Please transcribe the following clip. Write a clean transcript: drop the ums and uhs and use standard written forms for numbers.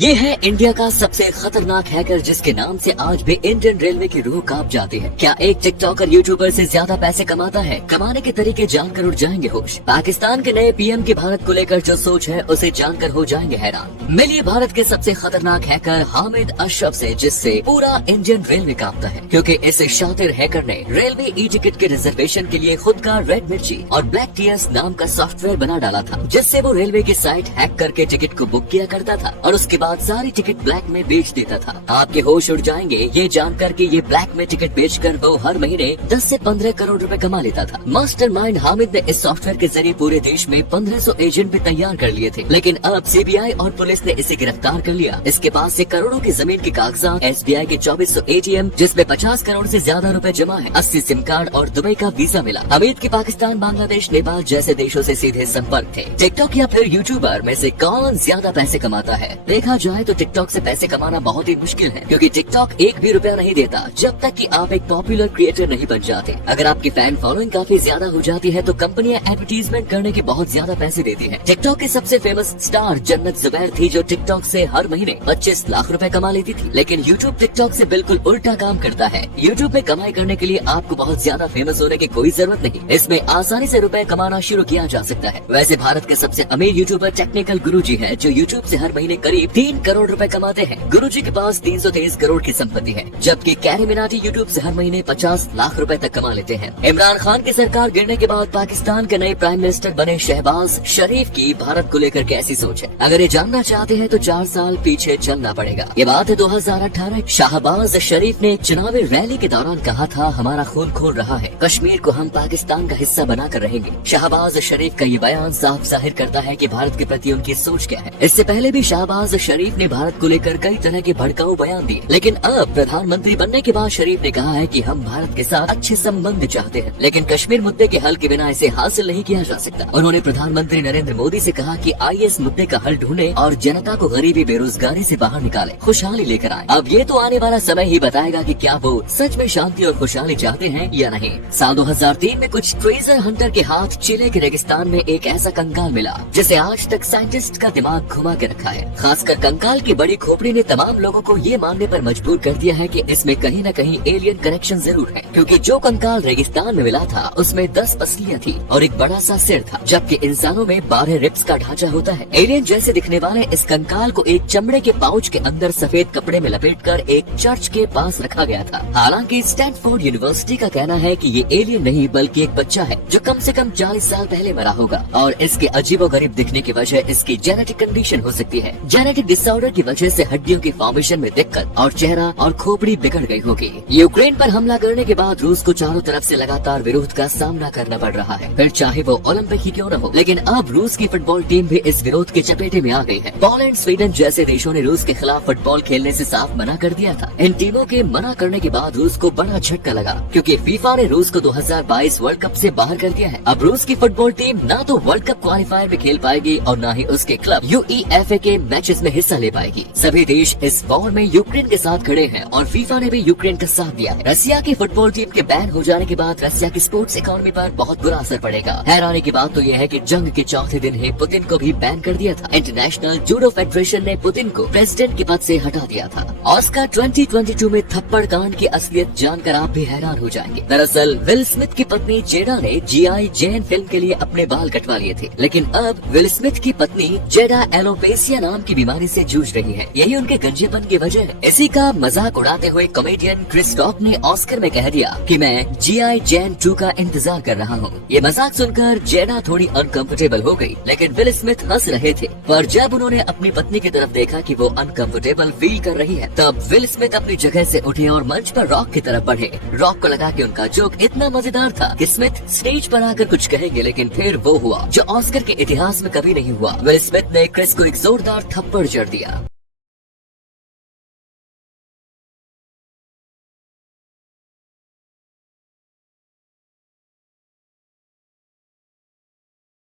ये है इंडिया का सबसे खतरनाक हैकर जिसके नाम से आज भी इंडियन रेलवे की रूह कांप जाती है। क्या एक टिकटॉकर यूट्यूबर से ज्यादा पैसे कमाता है? कमाने के तरीके जानकर उठ जाएंगे होश। पाकिस्तान के नए पीएम की भारत को लेकर जो सोच है उसे जानकर हो जाएंगे हैरान। मिलिए भारत के सबसे खतरनाक हैकर हामिद अशरफ से, जिससे पूरा इंडियन रेलवे कांपता है, क्योंकि इस शातिर हैकर ने रेलवे ई टिकट के रिजर्वेशन के लिए खुद का रेड मिर्ची और ब्लैक टीयर्स नाम का सॉफ्टवेयर बना डाला था, जिससे वो रेलवे की साइट हैक करके टिकट को बुक किया करता था और उसके बाद सारी टिकट ब्लैक में बेच देता था। आपके होश उड़ जाएंगे ये जानकर कि ये ब्लैक में टिकट बेचकर वो हर महीने 10 से 15 करोड़ रुपए कमा लेता था। मास्टरमाइंड हामिद ने इस सॉफ्टवेयर के जरिए पूरे देश में 1500 एजेंट भी तैयार कर लिए थे, लेकिन अब सीबीआई और पुलिस ने इसे गिरफ्तार कर लिया। इसके पास से करोड़ों की जमीन के कागजात, एसबीआई के 2400 एटीएम जिसमें 50 करोड़ से ज्यादा रुपए जमा है, 80 सिम कार्ड और दुबई का वीजा मिला। हामिद के पाकिस्तान, बांग्लादेश, नेपाल जैसे देशों से सीधे संपर्क थे। टिकटॉक या फिर यूट्यूबर में से कौन ज्यादा पैसे कमाता है? देखा जाए तो टिकटॉक से पैसे कमाना बहुत ही मुश्किल है, क्योंकि टिकटॉक एक भी रुपया नहीं देता जब तक कि आप एक पॉपुलर क्रिएटर नहीं बन जाते। अगर आपकी फैन फॉलोइंग काफी ज्यादा हो जाती है तो कंपनियां एडवर्टीजमेंट करने के बहुत ज्यादा पैसे देती है। टिकटॉक की सबसे फेमस स्टार जन्नत जुबैर थी, जो टिकटॉक से हर महीने 25 लाख रुपए कमा लेती थी। लेकिन यूट्यूब टिकटॉक से बिल्कुल उल्टा काम करता है। यूट्यूब में कमाई करने के लिए आपको बहुत ज्यादा फेमस होने की कोई जरूरत नहीं, इसमें आसानी से रुपए कमाना शुरू किया जा सकता है। वैसे भारत के सबसे अमीर यूट्यूबर टेक्निकल गुरुजी है, जो यूट्यूब से हर महीने करीब 3 करोड़ रुपए कमाते हैं। गुरुजी के पास 323 करोड़ की संपत्ति है, जबकि कैरी मिनाटी यूट्यूब से हर महीने 50 लाख रुपए तक कमा लेते हैं। इमरान खान की सरकार गिरने के बाद पाकिस्तान के नए प्राइम मिनिस्टर बने शहबाज शरीफ की भारत को लेकर कैसी सोच है? अगर ये जानना चाहते हैं तो 4 साल पीछे चलना पड़ेगा। ये बात है 2018। शहबाज शरीफ ने चुनावी रैली के दौरान कहा था, हमारा खून खोल रहा है, कश्मीर को हम पाकिस्तान का हिस्सा बनाकर रहेंगे। शहबाज शरीफ का ये बयान साफ जाहिर करता है कि भारत के प्रति उनकी सोच क्या है। इससे पहले भी शहबाज शरीफ ने भारत को लेकर कई तरह के भड़काऊ बयान दिए, लेकिन अब प्रधानमंत्री बनने के बाद शरीफ ने कहा है कि हम भारत के साथ अच्छे संबंध चाहते हैं, लेकिन कश्मीर मुद्दे के हल के बिना इसे हासिल नहीं किया जा सकता। उन्होंने प्रधानमंत्री नरेंद्र मोदी से कहा कि आइए इस मुद्दे का हल ढूंढे और जनता को गरीबी, बेरोजगारी से बाहर निकाले, खुशहाली लेकर आए। अब ये तो आने वाला समय ही बताएगा कि क्या वो सच में शांति और खुशहाली चाहते हैं या नहीं। साल 2003 में कुछ ट्रेजर हंटर के हाथ चिले के रेगिस्तान में एक ऐसा कंकाल मिला जिसे आज तक साइंटिस्ट का दिमाग घुमा के रखा है। खासकर कंकाल की बड़ी खोपड़ी ने तमाम लोगों को ये मानने पर मजबूर कर दिया है कि इसमें कहीं न कहीं एलियन कनेक्शन जरूर है, क्योंकि जो कंकाल रेगिस्तान में मिला था उसमें 10 पसलियां थी और एक बड़ा सा सिर था, जबकि इंसानों में 12 रिब्स का ढांचा होता है। एलियन जैसे दिखने वाले इस कंकाल को एक चमड़े के पाउच के अंदर सफेद कपड़े में लपेटकर एक चर्च के पास रखा गया था। हालांकि स्टैनफोर्ड यूनिवर्सिटी का कहना है कि ये एलियन नहीं बल्कि एक बच्चा है जो कम से कम 40 साल पहले मरा होगा, और इसके अजीबोगरीब दिखने की वजह इसकी जेनेटिक कंडीशन हो सकती है। जेनेटिक डिसऑर्डर की वजह से हड्डियों की फॉर्मेशन में दिक्कत और चेहरा और खोपड़ी बिगड़ गई होगी। यूक्रेन पर हमला करने के बाद रूस को चारों तरफ से लगातार विरोध का सामना करना पड़ रहा है, फिर चाहे वो ओलंपिक ही क्यों न हो। लेकिन अब रूस की फुटबॉल टीम भी इस विरोध के चपेटे में आ गई है। पोलैंड, स्वीडन जैसे देशों ने रूस के खिलाफ फुटबॉल खेलने से साफ मना कर दिया था। इन टीमों के मना करने के बाद रूस को बड़ा झटका लगा, क्योंकि फीफा ने रूस को 2022 वर्ल्ड कप से बाहर कर दिया है। अब रूस की फुटबॉल टीम न तो वर्ल्ड कप क्वालिफायर में खेल पाएगी और न ही उसके क्लब यूईएफए के मैचेस में हिस्सा ले पाएगी। सभी देश इस वॉर में यूक्रेन के साथ खड़े हैं और फीफा ने भी यूक्रेन का साथ दिया है। रसिया की फुटबॉल टीम के बैन हो जाने के बाद रसिया की स्पोर्ट्स इकोनॉमी पर बहुत बुरा असर पड़ेगा। हैरानी की बात तो यह है कि जंग के चौथे दिन ही पुतिन को भी बैन कर दिया था। इंटरनेशनल जूडो फेडरेशन ने पुतिन को प्रेसिडेंट के पद से हटा दिया था। ऑस्कर 2022 में थप्पड़ कांड की असलियत जानकर आप भी हैरान हो जाएंगे। दरअसल विल स्मिथ की पत्नी जेडा ने जीआई जैन फिल्म के लिए अपने बाल कटवा लिए थे, लेकिन अब विल स्मिथ की पत्नी जेडा एलोपेसिया नाम की बीमारी से जूझ रही है। यही उनके गंजेपन की वजह है। इसी का मजाक उड़ाते हुए कॉमेडियन क्रिस रॉक ने ऑस्कर में कह दिया कि मैं जीआई जैन 2 का इंतजार कर रहा हूँ। ये मजाक सुनकर जेडा थोड़ी अनकंफर्टेबल हो गई, लेकिन विल स्मिथ हंस रहे थे। पर जब उन्होंने अपनी पत्नी की तरफ देखा कि वो अनकंफर्टेबल फील कर रही है, तब विल स्मिथ अपनी जगह से उठे और मंच पर रॉक की तरफ बढ़े। रॉक को लगा कि उनका जोक इतना मजेदार था कि स्मिथ स्टेज पर आकर कुछ कहेंगे, लेकिन फिर वो हुआ जो ऑस्कर के इतिहास में कभी नहीं हुआ। विल स्मिथ ने क्रिस को एक जोरदार थप्पड़ जड़ दिया।